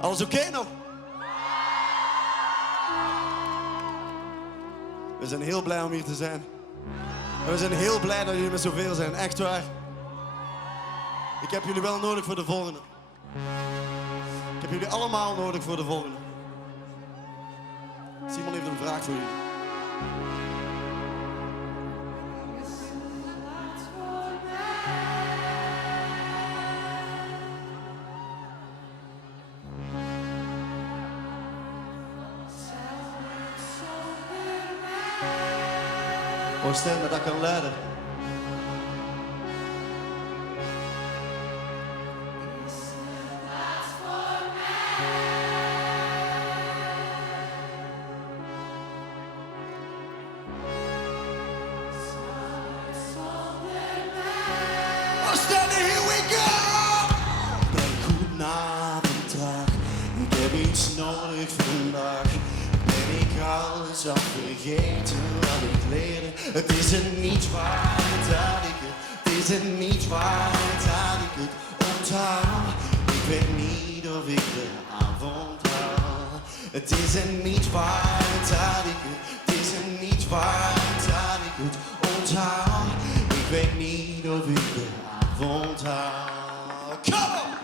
Alles oké nog? We zijn heel blij om hier te zijn. En we zijn heel blij dat jullie met zoveel zijn, echt waar. Ik heb jullie wel nodig voor de volgende. Ik heb jullie allemaal nodig voor de volgende. Simon heeft een vraag voor jullie. Hoor stemmen, dat kan leiden. Here we go! Goedenavond, dag. Ik heb iets nodig vandaag. Ben ik alles al vergeten wat ik leerde? Het is er niet waard dat ik het is er niet waard dat ik het onthoud. Ik weet niet of ik de avond haal. Het is er niet waard dat ik het is er niet waard dat ik het onthoud. Ik weet niet of ik de avond haal. Kom op!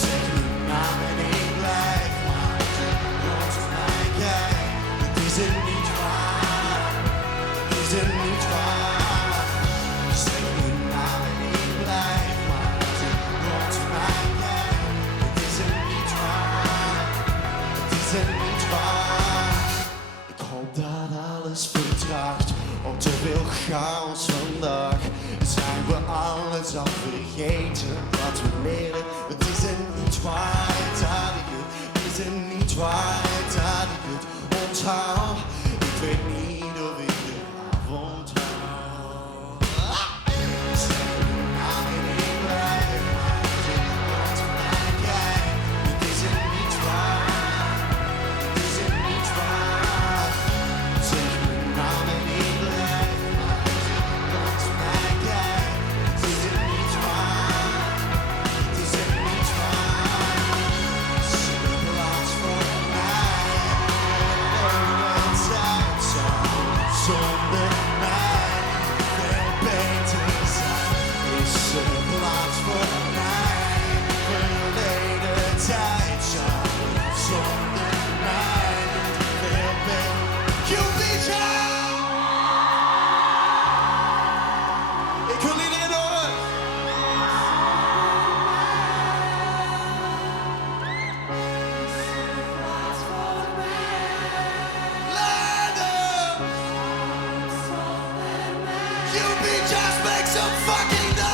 Zeg mijn naam en ik blijf maar als je mij kijkt. Het is er niet waar, het is er niet waar. Zeg mijn naam en ik blijf maar als je mij kijkt. Het is er niet waar, het is er niet waar. Ik hoop dat alles vertraagt, op te veel chaos vandaag. Zijn we alles al vergeten wat we leren? Het is er niet waard dat ik het is er niet waard dat ik het onthoud. Ik weet niet of ik de avond haal. Zeg mijn naam en ik blijf maar als je mij kijkt. Het is er niet waar, het is er niet waar. Zeg mijn naam en ik blijf maar als je mij kijkt. Het is er niet waar, het is er niet waar. Ze plaats voor mij, de tijd zou zonder mij veel beter zijn. Is er plaats voor mij, verleden tijd zou zonder mij veel beter. Jupiter! Ik wil iedereen horen! Louder! Jupiter, just make some fucking noise!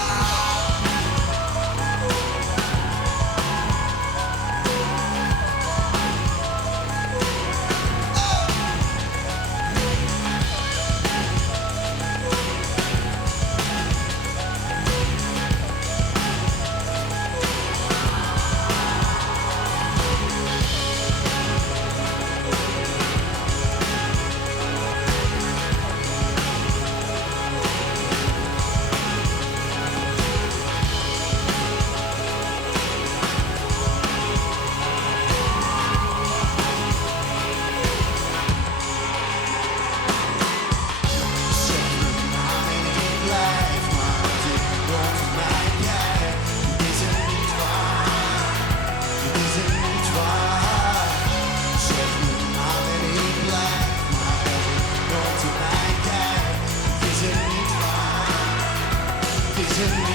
Is it